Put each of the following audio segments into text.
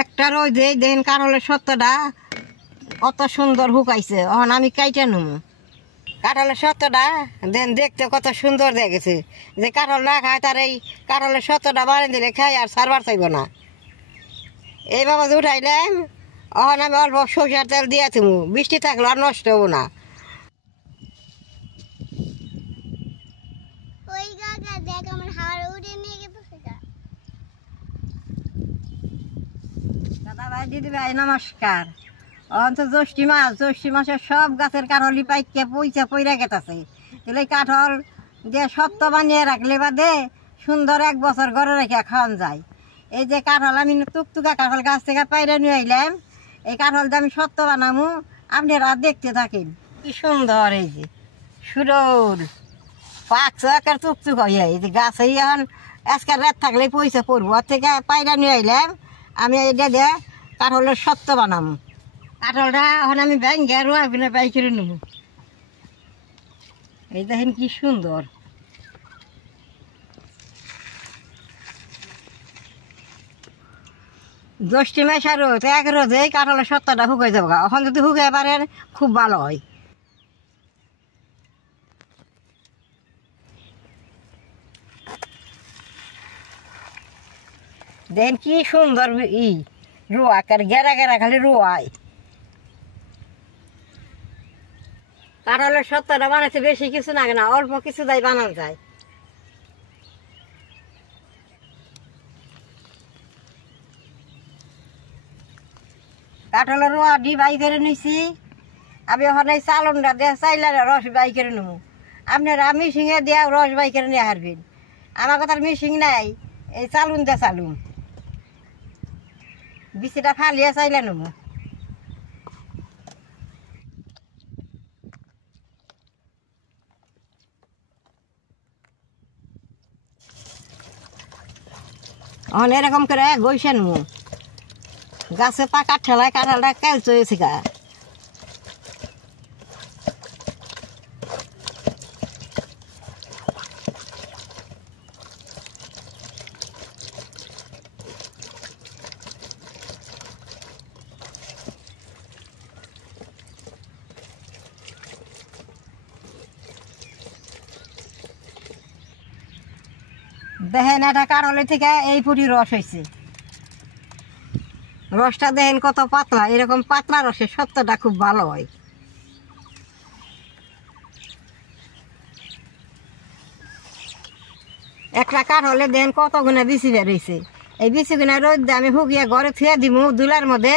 একটা ওই যে দেন কাঁঠালের সত্যটা কত সুন্দর হুকাইছে, এখন আমি কাইটা নেবো। কাঁঠালের সত্যটা দেন দেখতে কত সুন্দর দেখেছে, যে কাঁঠাল না খায় তার এই কাঁঠালের সত্যটা বানিয়ে দিলে খাই আর সারবার চাইব না। এইভাবে যে উঠাইলাম, এখন আমি অল্প সরষের তেল দিয়ে থুমু, বৃষ্টি থাকলে আর নষ্ট হবো না। দাদা ভাই দিদি ভাই নমস্কার। অন্ত জ্যৈষ্ঠী মাসের সব গাছের কাঁঠালি পাইকে পইচা পইরা গেতেছে। তাহলে কাঁঠাল দিয়ে সত্য বানিয়ে রাখলে বাদে সুন্দর 1 বছর ঘরে রেখে খাওয়ান যায়। এই যে কাঁঠাল আমি টুকটুকা কাঁঠাল গাছ থেকে পাইরে নিয়ে আইলাম, এই কাঁঠাল দিয়ে আমি সত্য বানামু, আপনারা দেখতে থাকেন। কি সুন্দর এই যে সুরল পাকছে একের টুকটুক হইয়া, এই যে গাছে এখন আজকের রাত থাকলে পয়সা পড়বো। ওর থেকে পাইরা নিয়ে আইলাম, আমি এটা দিয়ে কাঁঠালের সত্য বানামু। কাঁঠালটা এখন আমি ব্যাংকে রোয়া কিনে বাই করে নেব। এই দেখেন কি সুন্দর। জ্যৈষ্ঠী মাস আর রোদ, 1 রোদেই কাঁঠালের সত্যটা শুকাই যাবো। এখন যদি শুকাই পারেন খুব ভালো হয়। দেখেন কি সুন্দর রোয়া, গেরা গেরা খালি রোয়াই। কাঁঠালের সত্যটা বানাইতে বেশি কিছু লাগে না, অল্প কিছু দায় বানানো যায়। কাঁঠালের রোয়া ডি বাই করে নিছি, আমি ওখানে এই চালনটা দিয়ে চাইলার রস বাই করে নেব। আপনারা মিশিংয়ে দিয়ে রস বাই করে নিয়ে হারবেন। আমার কথার মিশিং নাই, এই চালুন দিয়ে চালুন বিচিটা ফালিয়ে চাইলে নেব। এখন এরকম করে গইছে নেব। গাছে পাকার ঠেলায় কাঁঠালটা কেলচ হয়েছে গা। দেখেন এটা কাঁঠালের থেকে এই ফুটি রস হয়েছে। রসটা দেখেন কত পাতলা, এরকম পাতলা রসের সত্যটা খুব ভালো হয়। একটা কাঁঠালে দেখেন কত গুণা বিচি বেরোইছে। এই বিচি গুণা রোদ দিয়ে আমি শুকিয়ে ঘরে থুয়ে দিব দুলার মধ্যে।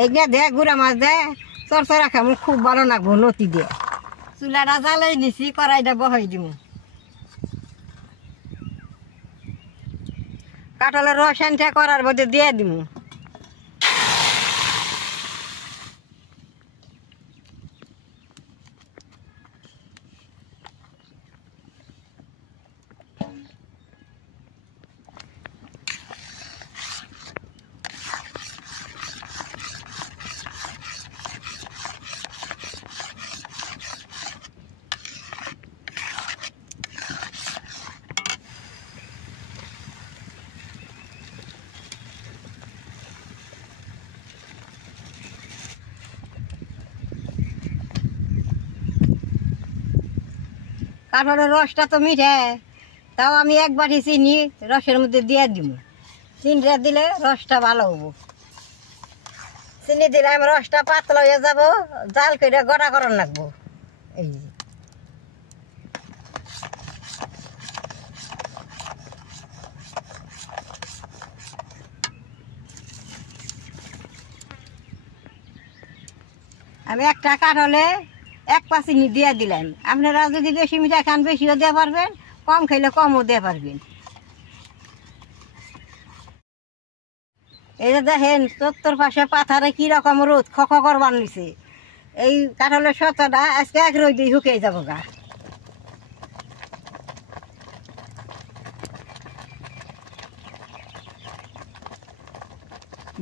এই দে গুড়া মাছ দেয় চরচরা খামু, খুব ভালো লাগবো নতি দিয়ে। চুলাটা জ্বালাই নিছি, কড়াইটা বহাই দিব। কাঁঠালের রস এনটা করার মধ্যে দিয়ে দিব। কাঁঠালের রসটা তো মিঠে, তাও আমি 1 বাটি চিনি রসের মধ্যে দিয়ে দিব। চিনিটা দিলে রসটা ভালো হবো। চিনি দিলে আমি রসটা পাতলা হয়ে যাব, জাল করে গড়া করার লাগবো। এই আমি একটা কাঁঠালে 1 পা চিনি দিয়ে দিলাম। আপনারা যদি বেশি মিঠা খান বেশিও দিয়ে পারবেন, কম খাইলে কমও দিয়ে পারবেন। এই যে দেখেন চত্বর পাশে পাথারে কি রকম রোদ খক করবার নিছে। এই কাঁঠালের সত্যটা আজকে 1 রোদ দিয়ে শুকিয়ে যাবো গা।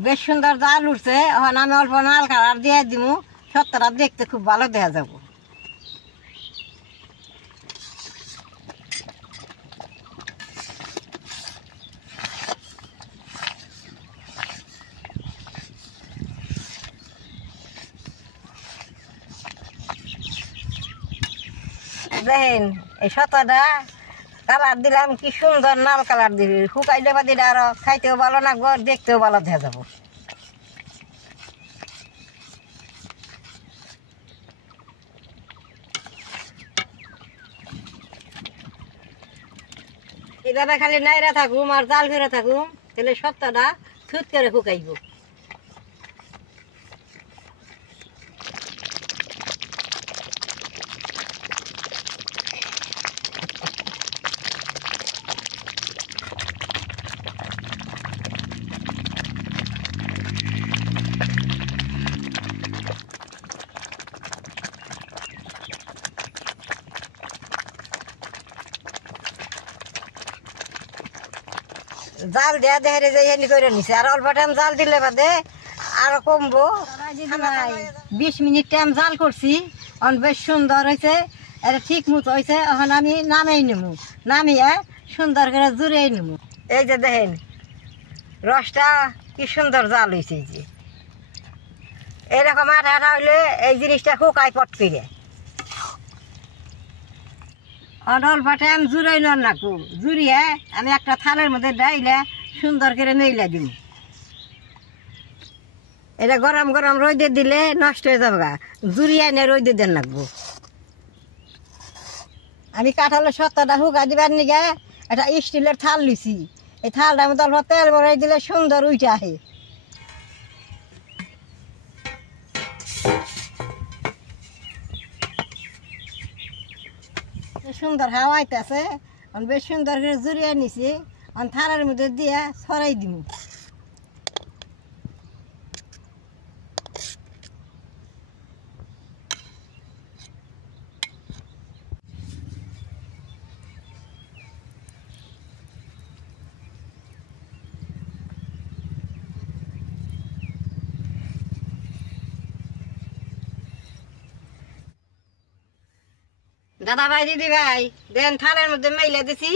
বেশ সুন্দর জাল উঠছে, এখন আমি অল্প নাল কালার দিয়ে দিব। সত্যটা দেখতে খুব ভালো দেখা যাব। দেখেন এই শতটা কালার দিলাম, কি সুন্দর লাল কালার দিবি, শুকাইলে বাদি আরো খাইতেও ভালো লাগবো, দেখতেও ভালো দেখা যাবো। এইভাবে খালি নাইরা থাকুম আর জাল করে থাকুম, তাহলে সত্তাটা ছুট করে শুকাইব। জাল দেয়া দেখে যে এমনি করে নিছে, আর অল্প টাইম জাল দিলে বাদে আরো কমবো। 20 মিনিট টাইম জাল করছি, বেশ সুন্দর হয়েছে, এটা ঠিক মতো হয়েছে। এখন আমি নামেই নেবো, নামিয়ে সুন্দর করে জুড়েই নেবো। এই যে দেখেন রসটা কি সুন্দর জাল হয়েছে। এই যে এরকম আঠা আঠা হইলে এই জিনিসটা শুকায় পট করে। অল্প টাইম জুড়াইল নাকু, জুড়িয়ে আমি একটা থালের মধ্যে ডাইলে সুন্দর করে মেইলা দিব। এটা গরম গরম রোদে দিলে নষ্ট হয়ে যাবে, জুড়িয়ে এনে রোদে দেন লাগবো। আমি কাঁঠালের সত্তাটা শুকা দিবার নিগে একটা স্টিলের থাল লিছি, এই থালটার মধ্যে অল্প তেল ভরাই দিলে সুন্দর উঠে আহে। সুন্দর হাওয়া আইতেছে, বেশ সুন্দর করে জুড়িয়ে নিছি, থালার মধ্যে দিয়ে ছড়াই দিব। দাদা ভাই দিদি ভাই দেন, থালের মধ্যে মেইলা দিছি,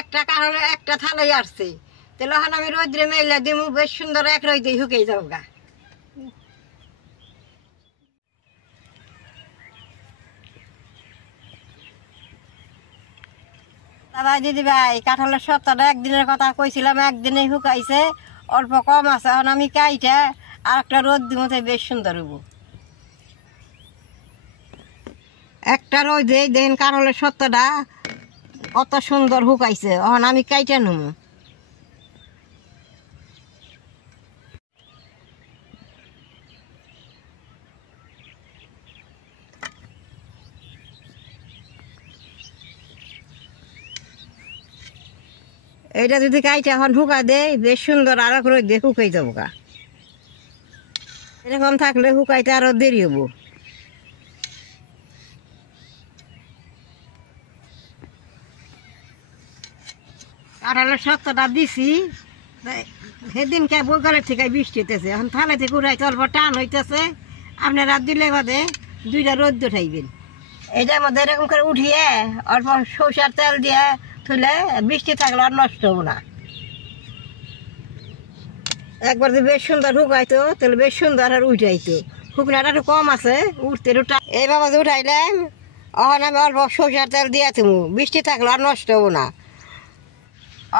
একটা কারণে একটা থালাই আসছে, তাহলে এখন আমি রোদ্রে মেইলা দিব, বেশ সুন্দর এক রোদে শুকিয়ে যাবো গা। দাদা দিদি ভাই কাঁঠালের সত্তাটা একদিনের কথা কইছিলাম, একদিনে শুকাইছে, অল্প কম আছে। এখন আমি কাইটা আর একটা রোদ দিব, বেশ সুন্দর হবো। একটা রোদে দেখেন কাঁঠালের সত্তাটা কত সুন্দর শুকাইছে। এখন আমি কাইটা নেবো। এইটা যদি কাইটা এখন শুকা দেয় বেশ সুন্দর, আর এক রোদ দিয়ে শুকাই যাবো গা। এরকম থাকলে শুকাইতে আরো দেরি হবো। কাঁঠালের সত্তাটা দিছি, সেদিনকে বৈকালের থেকে বৃষ্টি হইতেছে, এখন থালে থেকে উঠাইতে অল্প টান হইতেছে। আপনারা দিলে বাদে 2টা রোদ উঠাইবেন। এটার মধ্যে এরকম করে উঠিয়ে অল্প সরষের তেল দিয়ে থুলে বৃষ্টি থাকলে আর নষ্ট হবো না। একবার যদি বেশ সুন্দর শুকাইতো তাহলে বেশ সুন্দর আর উঠাইতো। শুকনাটা একটু কম আছে, উঠতে এইভাবে যে উঠাইলাম, এখন আমি অল্প সরষের তেল দিয়ে থুমু, বৃষ্টি থাকলে আর নষ্ট হবো না।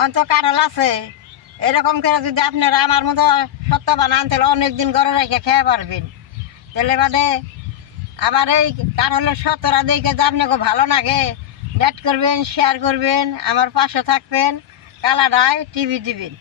অন্ত কাঁঠাল আছে, এরকম করে যদি আপনারা আমার মতো সত্তা বানান তাহলে অনেকদিন ঘরে রেখে খেয়ে পারবেন। তাহলে বাদে আবার এই কাঁঠালের সত্তরা দেখে যে আপনাকে ভালো লাগে, ডেট করবেন, শেয়ার করবেন, আমার পাশে থাকবেন, কালাডায় টিভি দিবেন।